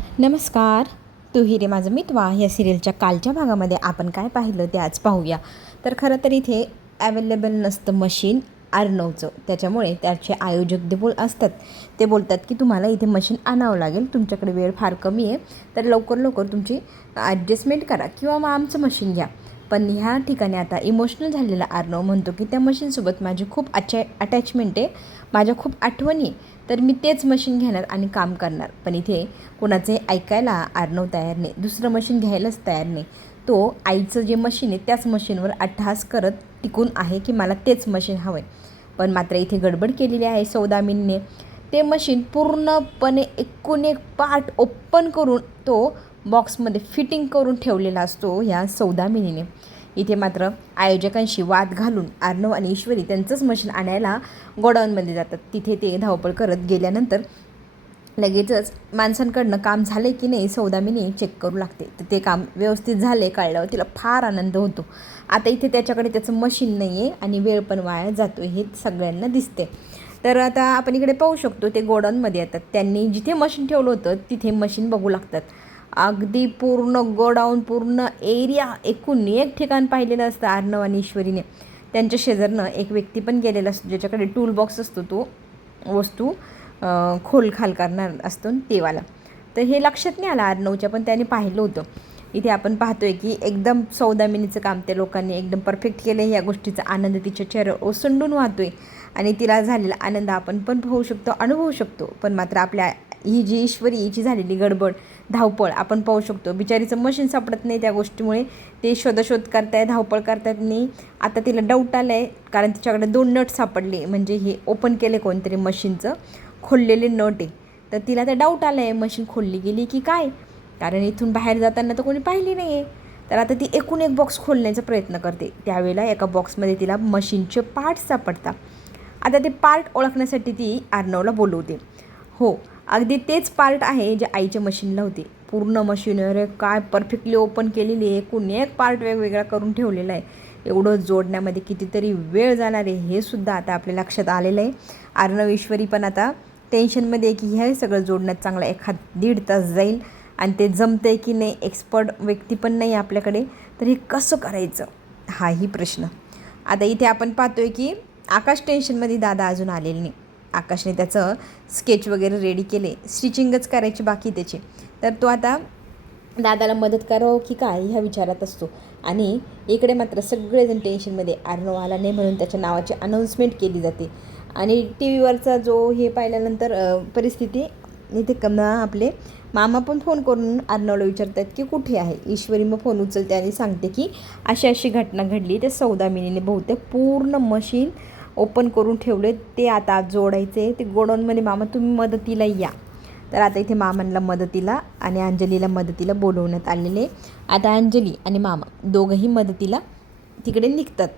नमस्कार. तू ही रे माझं मितवा या सिरियलच्या कालच्या भागामध्ये आपण काय पाहिलं ते आज पाहूया. तर खरं तर इथे अवेलेबल नसतं मशीन अर्णवचं. त्याच्यामुळे त्याचे आयोजक जे असतात ते बोलतात की तुम्हाला इथे मशीन आणावं लागेल, तुमच्याकडे वेळ फार कमी आहे, तर लवकर लवकर तुमची ॲडजस्टमेंट करा किंवा मग आमचं मशीन घ्या. पण ह्या ठिकाणी आता इमोशनल झालेला अर्णव म्हणतो की त्या मशीनसोबत माझी खूप अटॅचमेंट आहे, माझ्या खूप आठवणी, तर मी तेच मशीन घेणार आणि काम करणार. पण इथे कोणाचे ऐकायला अर्णव तयार नाही, दुसरं मशीन घ्यायलाच तयार नाही. तो आईचं जे मशीन आहे त्याच मशीनवर अट्टहास करत टिकून आहे की मला तेच मशीन हवं आहे. पण मात्र इथे गडबड केलेली आहे सौदामिनीने. ते मशीन पूर्णपणे एकूण एक पार्ट ओपन करून तो बॉक्समध्ये फिटिंग करून ठेवलेला असतो ह्या सौदामिनीने. इथे मात्र आयोजकांशी वाद घालून अर्णव आणि ईश्वरी त्यांचंच मशीन आणायला गोडाऊनमध्ये जातात. तिथे ते धावपळ करत गेल्यानंतर लगेचच माणसांकडनं काम झाले की नाही सौदामिनी चेक करू लागते. तर ते काम व्यवस्थित झाले कळल्यावर तिला फार आनंद होतो. आता इथे त्याच्याकडे त्याचं मशीन नाही आहे आणि वेळ पण वाया जातो हे सगळ्यांना दिसते. तर आता आपण इकडे पाहू शकतो ते गोडाऊनमध्ये येतात. त्यांनी जिथे मशीन ठेवलं होतं तिथे मशीन बघू लागतात. अगदी पूर्ण गोडाऊन, पूर्ण एरिया, एकूण एक ठिकाण पाहिलेलं असतं अर्णव आणि ईश्वरीने. त्यांच्या शेजारनं एक व्यक्ती पण गेलेला असतो ज्याच्याकडे टूल बॉक्स असतो, तो वस्तू खोलखाल करणार असतो तेवाला. तर हे लक्षात नाही आलं अर्णवच्या, पण त्याने पाहिलं होतं. इथे आपण पाहतोय की एकदम सौदामिनीचं काम त्या लोकांनी एकदम परफेक्ट केलं. या गोष्टीचा आनंद तिच्या चेहऱ्यावर ओसंडून वाहतोय आणि तिला झालेला आनंद आपण पण पाहू शकतो, अनुभवू शकतो. पण मात्र आपल्या ही जी ईश्वरी हिची झालेली गडबड, धावपळ आपण पाहू शकतो. बिचारीचं मशीन सापडत नाही, त्या गोष्टीमुळे ते शोधाशोध करताय, धावपळ करतायत नाही. आता तिला डाऊट आलं आहे कारण तिच्याकडे 2 नट सापडले, म्हणजे हे ओपन केले कोणतरी मशीनचं, खोललेले नट आहे. तर तिला तर डाऊट आलं आहे मशीन खोलली गेली की काय, कारण इथून बाहेर जाताना तर कोणी पाहिली नाही आहे. तर आता ती एकूण एक बॉक्स खोलण्याचा प्रयत्न करते. त्यावेळेला एका बॉक्समध्ये तिला मशीनचे पार्ट्स सापडतात. आता ते पार्ट ओळखण्यासाठी ती अर्णवला बोलवते. हो, अगदी तेच पार्ट आहे जे आईच्या मशीनला होते. पूर्ण मशीनवर काय परफेक्टली ओपन केलेली आहे, एकूण एक पार्ट वेगवेगळा करून ठेवलेला आहे. एवढं जोडण्यामध्ये कितीतरी वेळ जाणार आहे हे सुद्धा आता आपल्या लक्षात आलेलं आहे. अर्णव ईश्वरी पण आता टेन्शनमध्ये आहे की हे सगळं जोडण्यात चांगला 1-1.5 तास जाईल आणि ते जमतं आहे की नाही, एक्सपर्ट व्यक्ती पण नाही आपल्याकडे, तर हे कसं करायचं हाही प्रश्न. आता इथे आपण पाहतोय की आकाश टेन्शनमध्ये, दादा अजून आलेले नाही. आकाशने त्याचं स्केच वगैरे रेडी केले, स्टिचिंगच करायची बाकी त्याची. तर तो आता दादाला मदत करावं की काय ह्या विचारात असतो. आणि इकडे मात्र सगळेजण टेन्शनमध्ये. अर्णव आला नाही म्हणून त्याच्या नावाची अनाऊन्समेंट केली जाते आणि टी व्हीवरचा जो हे पाहिल्यानंतर परिस्थिती इथे आपले मामा पण फोन करून अर्णवला विचारतात की कुठे आहे. ईश्वरी मग फोन उचलते आणि सांगते की अशी अशी घटना घडली. ते सौदामिनीने बहुतेक पूर्ण मशीन ओपन करून ठेवले, ते आता जोडायचे. ते गोडाऊनमध्ये मामा तुम्ही मदतीला या. तर आता इथे मामांना मदतीला आणि अंजलीला मदतीला बोलवण्यात आलेले. आता अंजली आणि मामा दोघंही मदतीला तिकडे निघतात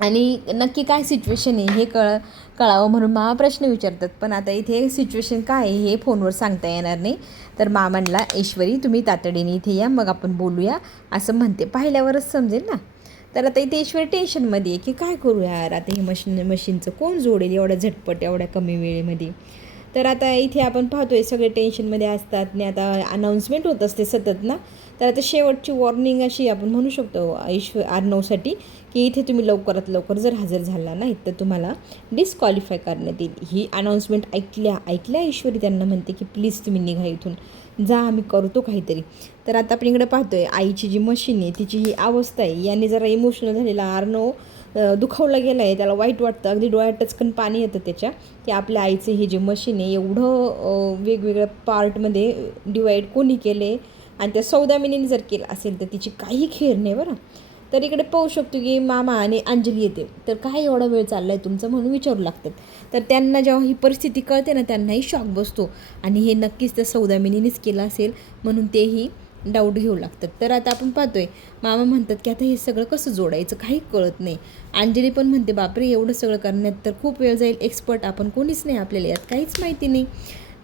आणि नक्की काय सिच्युएशन आहे हे कळावं म्हणून मामा प्रश्न विचारतात. पण आता इथे सिच्युएशन काय आहे हे फोनवर सांगता येणार नाही. तर मामांना ईश्वरी तुम्ही तातडीने इथे या, मग आपण बोलूया असं म्हणते. पाहिल्यावरच समजेल ना. तर आता इथे ईश्वरी टेन्शनमध्ये आहे की काय करू यार, आता हे मशीनचं कोण जोडेल एवढ्या झटपट एवढ्या कमी वेळेमध्ये. तर आता इथे आपण पाहतोय सगळे टेन्शनमध्ये असतात आणि आता अनाऊन्समेंट होत असते सतत ना. तर आता शेवटची वॉर्निंग अशी आपण म्हणू शकतो अर्णवसाठी की इथे तुम्ही लवकरात लवकर जर हजर झाला नाहीत तर तुम्हाला डिस्क्वालिफाय करण्यात येईल. ही अनाऊन्समेंट ऐकल्या ईश्वरी त्यांना म्हणते की प्लीज तुम्ही निघा इथून, जा आम्ही करतो काहीतरी. तर आता आपण इकडे पाहतोय आईची जी मशीन आहे तिची ही अवस्था आहे. याने जरा इमोशनल झालेला अर्णव दुखावला गेला आहे, त्याला वाईट वाटतं, अगदी डोळ्यात टचकन पाणी येतं त्याच्या, की आपल्या आईचं हे जे मशीन आहे एवढं वेगवेगळ्या पार्टमध्ये डिवाईड कोणी केले आणि त्या सौदामिनीने जर केलं असेल तर तिची काही खेळ नाही बरं. तर इकडे पाहू शकतो की मामा आणि अंजली येते. तर काय एवढा वेळ चालला आहे तुमचं म्हणून विचारू लागतात. तर त्यांना जेव्हा ही परिस्थिती कळते ना त्यांनाही शॉक बसतो आणि हे नक्कीच त्या सौदामिनीनेच केलं असेल म्हणून तेही डाऊट घेऊ लागतात. तर आता आपण पाहतोय मामा म्हणतात की आता हे सगळं कसं जोडायचं काही कळत नाही. अंजली पण म्हणते बापरे एवढं सगळं करण्यात तर खूप वेळ जाईल, एक्सपर्ट आपण कोणीच नाही, आपल्याला यात काहीच माहिती नाही.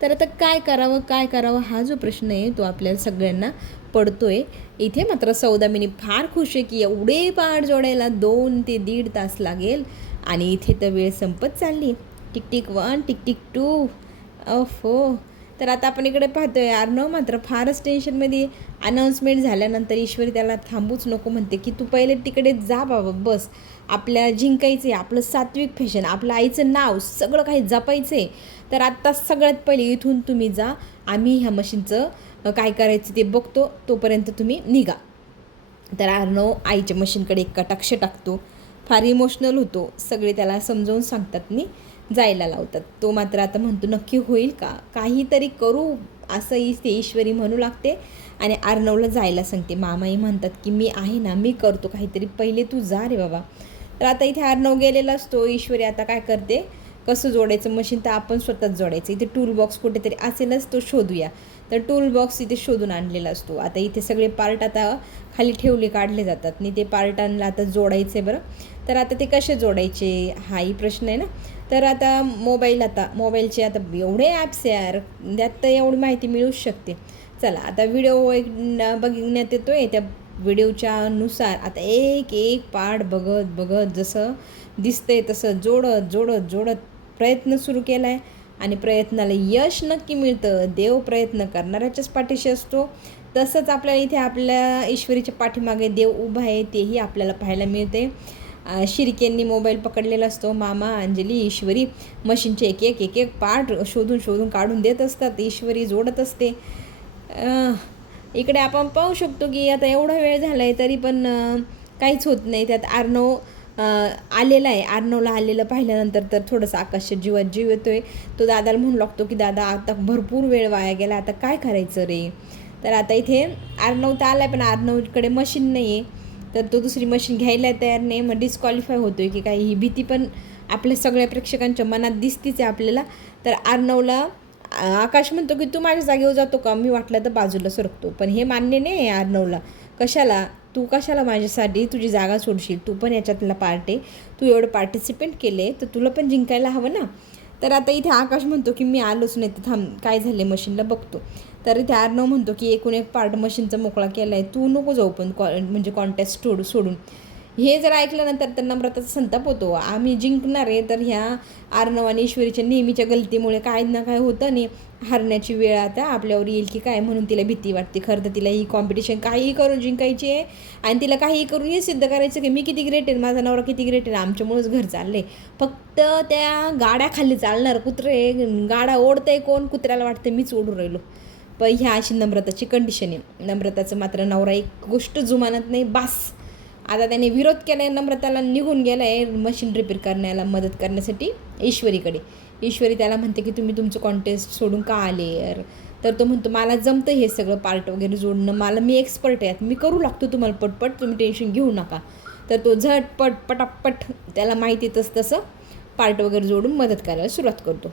तर आता काय करावं हा जो प्रश्न आहे तो आपल्याला सगळ्यांना पडतोय. इथे मात्र सौदामिनी फार खुश आहे की एवढे पार्ट जोडायला 2 ते 1.5 तास लागेल आणि इथे तर वेळ संपत चालली. Tick tick 1, tick tick 2. हो. तर आता आपण इकडे पाहतोय अर्णव मात्र फारच टेन्शनमध्ये. अनाऊन्समेंट झाल्यानंतर ईश्वरी त्याला थांबूच नको म्हणते की तू पहिले तिकडे जा बाबा, बस. आपल्या जिंकायचं आहे, आपलं सात्विक फॅशन, आपलं आईचं नाव सगळं काही जपायचं आहे. तर आत्ता सगळ्यात पहिले इथून तुम्ही जा, आम्ही ह्या मशीनचं काय करायचं ते बघतो, तोपर्यंत तुम्ही निघा. तर अर्णव आईच्या मशीनकडे एक कटाक्ष टाकतो, फार इमोशनल होतो. सगळे त्याला समजावून सांगतात नी जायला लावतात. तो मात्र आता म्हणतो नक्की होईल का, काहीतरी करू असं ते ईश्वरी म्हणू लागते आणि अर्णवला जायला सांगते. मामाही म्हणतात की मी आहे ना, मी करतो काहीतरी, पहिले तू जा रे बाबा. तर आता इथे अर्णव गेलेला असतो. ईश्वरी आता काय करते, कसं जोडायचं मशीन तर आपण स्वतःच जोडायचं. इथे टूल बॉक्स कुठेतरी असेलच, तो शोधूया. तर टूल बॉक्स इथे शोधून आणलेला असतो. आता इथे सगळे पार्ट आता खाली ठेवले, काढले जातात आणि ते पार्टांना आता जोडायचे. बरं, तर आता ते कसे जोडायचे हाही प्रश्न आहे ना. तर आता मोबाईलचे आता एवढे ॲप्स यार, त्यात तर एवढी माहिती मिळूच शकते. चला आता व्हिडिओ एक बघण्यात येतो आहे, त्या व्हिडिओच्या नुसार आता एक पार्ट बघत जसं दिसतंय तसं जोडत प्रयत्न सुरू केला आहे आणि प्रयत्नाला यश नक्की मिळतं. देव प्रयत्न करणाऱ्याच्याच पाठीशी असतो. तसंच आपल्याला इथे आपल्या ईश्वरीच्या पाठीमागे देव उभा आहे, तेही आपल्याला पाहायला मिळते. शिर्केंनी मोबाईल पकडलेला असतो. मामा, अंजली, ईश्वरी मशीनचे एक पार्ट शोधून काढून देत असतात. ईश्वरी जोडत असते. इकडे आपण पाहू शकतो की आता एवढा वेळ झाला आहे तरी पण काहीच होत नाही. त्यात अर्णव आलेला आहे. अर्णवला आलेलं पाहिल्यानंतर तर थोडंसं आकाशच्या जीवात जीव येतो आहे. तो दादाला म्हणू लागतो की दादा आता भरपूर वेळ वाया गेला, आता काय करायचं रे. तर आता इथे अर्णव तर आला आहे, पण अर्णवकडे मशीन नाही आहे. तर तो दुसरी मशीन घ्यायला तयार नाही. मग डिस्क्वालिफाय होतो आहे की काही, ही भीती पण आपल्या सगळ्या प्रेक्षकांच्या मनात दिसतीच आहे आपल्याला. तर अर्णवला आकाश म्हणतो की तू माझ्या जागेवर जातो का, मी वाटलं तर बाजूला सरकतो. पण हे मान्य नाही आहे अर्णवला. तू कशाला माझ्यासाठी तुझी जागा सोडशील, तू पण याच्यातला पार्ट आहे, तू एवढं पार्टिसिपेट केले तर तुला पण जिंकायला हवं ना. तर आता इथे आकाश म्हणतो की मी आलोच नाही, तर थांब काय झाले मशीनला बघतो. तर इथे अर्णव म्हणतो की एकूण एक पार्ट मशीनचा मोकळा केला आहे, तू नको जाऊ पण म्हणजे कॉन्टेस्ट सोडून. हे जर ऐकल्यानंतर तर नम्रताचा संताप होतो. आम्ही जिंकणार आहे, तर ह्या अर्णव आणि ईश्वरीच्या नेहमीच्या गलतीमुळे काय ना काय होतं आणि हरण्याची वेळ आता आपल्यावर येईल की काय, म्हणून तिला भीती वाटते. खरं तर तिला ही कॉम्पिटिशन काहीही करून जिंकायची आहे आणि तिला काहीही करून हे सिद्ध करायचं की मी किती ग्रेट आहे, माझा नवरा किती ग्रेट आहे, आमच्यामुळेच घर चालले. फक्त त्या गाड्याखाली चालणार कुत्रे, गाडा ओढतंय कोण, कुत्र्याला वाटतं मीच ओढून राहिलो. पण ह्या अशी नम्रताची कंडिशन आहे. नम्रताचं मात्र नवरा एक गोष्ट जुमानत नाही. बास, आता त्याने विरोध केला आहे, नम्रताला निघून गेला आहे मशीन रिपेअर करण्याला मदत करण्यासाठी ईश्वरीकडे. ईश्वरी त्याला म्हणते की तुम्ही तुमचं कॉन्टेस्ट सोडून का आले यार. तर तो म्हणतो मला जमतं हे सगळं पार्ट वगैरे जोडणं, मी एक्सपर्ट आहे, मी करू लागतो तुम्हाला पटपट, तुम्ही टेन्शन घेऊ नका. तर तो झटपट पटापट त्याला माहिती तसं पार्ट वगैरे जोडून मदत करायला सुरुवात करतो.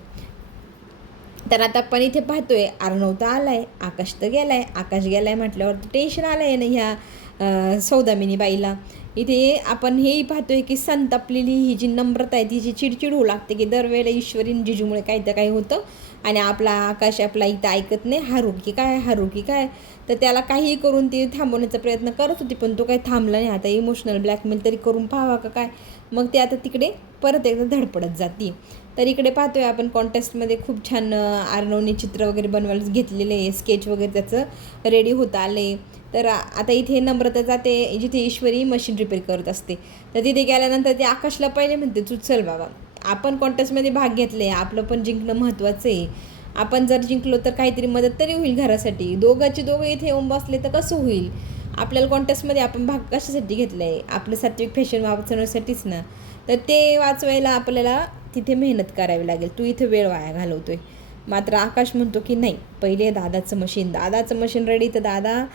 तर आता आपण इथे पाहतोय अर्णव तर आला आहे, आकाश तर गेला आहे. आकाश गेला आहे म्हटल्यावर टेन्शन आलं आहे ना ह्या सौदामिनी बाईला. इथे आपण हेही पाहतोय की संतापलेली ही जी नम्रता आहे तिची चिडचिड होऊ लागते की दरवेळेला ईश्वरीन जिजूमुळे काही तर काही होतं आणि आपला आकाश आपला इथं ऐकत नाही. हारू की काय. तर त्याला काहीही करून ती थांबवण्याचा प्रयत्न करत होती, पण तो काही थांबला नाही. आता इमोशनल ब्लॅकमेल तरी करून पाहावा का काय, मग ते आता तिकडे परत एकदा धडपडत जाते. तर इकडे पाहतोय आपण कॉन्टेस्टमध्ये खूप छान अर्णवने चित्र वगैरे बनवायला घेतलेले आहे, स्केच वगैरे त्याचं रेडी होतं आले. तर आता इथे नम्रता जाते जिथे ईश्वरी मशीन रिपेअर करत असते. तर तिथे गेल्यानंतर ते आकाशला पहिले म्हणते तू चल बाबा, आपण कॉन्टेस्टमध्ये भाग घेतले, आपलं पण जिंकणं महत्त्वाचं आहे. आपण जर जिंकलो तर काहीतरी मदत तरी होईल घरासाठी. दोघं इथे येऊन बसले तर कसं होईल. आपल्याला कॉन्टेस्टमध्ये आपण भाग कशासाठी घेतला आहे, आपलं सात्विक फॅशन वाचवण्यासाठीच ना. तर ते वाचवायला आपल्याला तिथे मेहनत करावी लागेल, तू इथे वेळ वाया घालवतोय. मात्र आकाश म्हणतो की नाही, पहिले दादाचं मशीन रेडी, तर दादा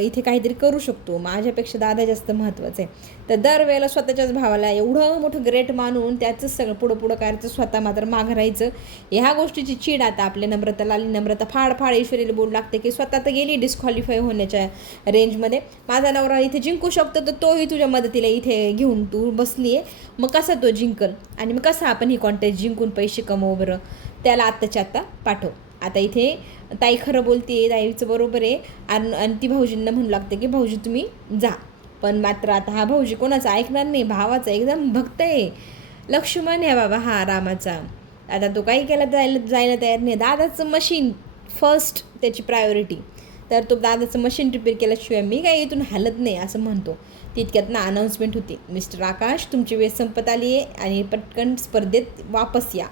इथे काहीतरी करू शकतो, माझ्यापेक्षा दादा जास्त महत्त्वाचं आहे. तर दरवेळेला स्वतःच्याच भावाला एवढं मोठं ग्रेट मानून त्याचंच सगळं पुढं करायचं, स्वतः मात्र मागं राहायचं. ह्या गोष्टीची चीड आता आपल्या नम्रताला आली. नम्रता फाड ईश्वरीला बोलू लागते की स्वतः तर गेली डिस्क्वालिफाय होण्याच्या रेंजमध्ये, माझा नवरा इथे जिंकू शकतो तर तोही तुझ्या मदतीला इथे घेऊन तू बसली आहे, मग कसा तो जिंकल आणि मग कसा आपण ही कॉन्टेस्ट जिंकून पैसे कमवू बरं. त्याला आत्ताच्या आत्ता पाठव. आता इथे ताई खरं बोलते, ताईचं बरोबर आहे. आणि ती भाऊजींना म्हणू लागते की भाऊजी तुम्ही जा. पण मात्र आता हा भाऊजी कोणाचा ऐकणार नाही, भावाचा एकदम भक्त आहे, लक्ष्मण आहे बाबा हा रामाचा. आता तो काही केला जायला तयार नाही. दादाचं मशीन फर्स्ट त्याची प्रायोरिटी. तर तो दादाचं मशीन रिपेअर केल्याशिवाय मी काही इथून हलत नाही असं म्हणतो. तितक्यात ना अनाऊन्समेंट होती, मिस्टर आकाश तुमची वेळ संपत आली आहे आणि पटकन स्पर्धेत वापस या.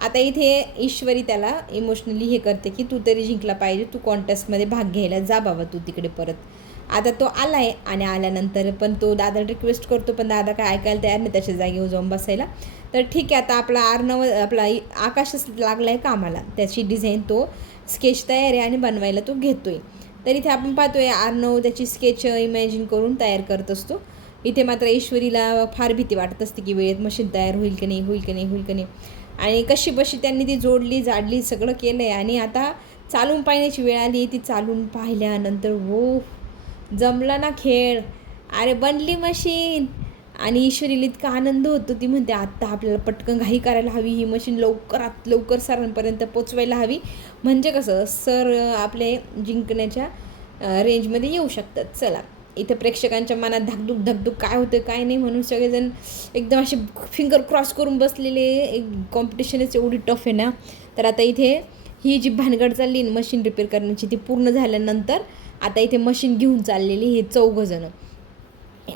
आता इथे ईश्वरी त्याला इमोशनली हे करते की तू तरी जिंकला पाहिजे, तू कॉन्टेस्टमध्ये भाग घ्यायला जा बाबा तू तिकडे परत. आता तो आला आहे आणि आल्यानंतर पण तो दादा रिक्वेस्ट करतो, पण दादा काय ऐकायला तयार नाही त्याच्या जागेवर जाऊन बसायला. तर ठीक आहे, आता आपला आपला आकाशच लागला आहे कामाला. त्याची डिझाईन तो स्केच तयार आहे आणि बनवायला तो घेतो आहे. तर इथे आपण पाहतो आहे आर्नव त्याची स्केच इमॅजिन करून तयार करत असतो. इथे मात्र ईश्वरीला फार भीती वाटत असते की वेळेत मशीन तयार होईल की नाही. आणि कशी बशी त्यांनी ती जोडली जाडली सगळं केलं आहे आणि आता चालून पाहण्याची वेळ आली. ती चालून पाहिल्यानंतर हो जमला ना खेळ, अरे बनली मशीन. आणि ईश्वरीला इतका आनंद होतो, ती म्हणते आत्ता आपल्याला पटकन घाई करायला हवी, ही मशीन लवकरात लवकर सरांपर्यंत पोचवायला हवी, म्हणजे कसं सर आपले जिंकण्याच्या रेंजमध्ये येऊ शकतात. चला इथं प्रेक्षकांच्या मनात धकधूक काय होतं काय नाही म्हणून सगळेजण एकदम असे फिंगर क्रॉस करून बसलेले. एक कॉम्पिटिशनच एवढी टफ आहे ना. तर आता इथे ही जी भानगड चालली मशीन रिपेअर करण्याची ती पूर्ण झाल्यानंतर आता इथे मशीन घेऊन चाललेली हे 4 जणं.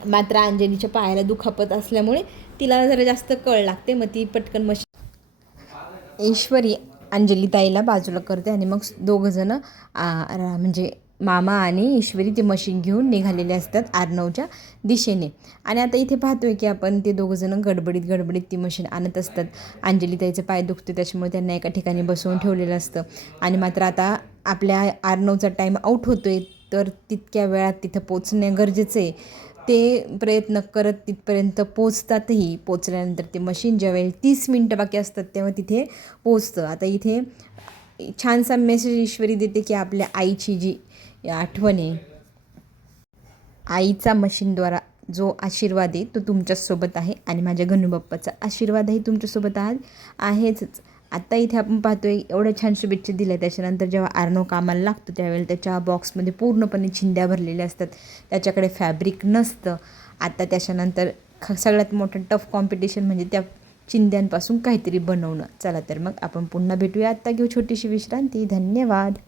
मात्र अंजलीच्या पायाला दुखापत असल्यामुळे तिला जरा जास्त कळ लागते, मग ती पटकन मशीन ईश्वरी अंजली ताईला बाजूला करते आणि मग 2 जणं म्हणजे मामा आणि ईश्वरी ते मशीन घेऊन निघालेले असतात आर्नवच्या दिशेने. आणि आता इथे पाहतोय की आपण ते 2 जणं गडबडीत ती मशीन आणत असतात. अंजली ताईचे पाय दुखते त्याच्यामुळे त्यांना एका ठिकाणी बसवून ठेवलेलं असतं. आणि मात्र आता आपल्या आर्नवचा टाईम आऊट होतोय, तर तितक्या वेळात तिथं पोचणे गरजेचं आहे. ते प्रयत्न करत तिथपर्यंत पोचतातही. पोचल्यानंतर ते मशीन ज्यावेळी 30 मिनटं बाकी असतात तेव्हा तिथे पोचतं. आता इथे छानसा मेसेज ईश्वरी देते की आपल्या आईची जी आठवण आहे, आईचा मशीनद्वारा जो आशीर्वाद आहे तो तुमच्यासोबत आहे आणि माझ्या गणूबाप्पाचा आशीर्वादही तुमच्यासोबत आहेच. आत्ता इथे आपण पाहतो आहे एवढ्या छान शुभेच्छा दिल्या. त्याच्यानंतर जेव्हा आर्नव कामाला लागतो त्यावेळेला त्याच्या बॉक्समध्ये पूर्णपणे चिंध्या भरलेल्या असतात, त्याच्याकडे फॅब्रिक नसतं. आता त्याच्यानंतर सगळ्यात मोठं टफ कॉम्पिटिशन म्हणजे त्या चिंध्यांपासून काहीतरी बनवणं. चला तर मग आपण पुन्हा भेटूया. आत्ता घेऊ छोटीशी विश्रांती. धन्यवाद.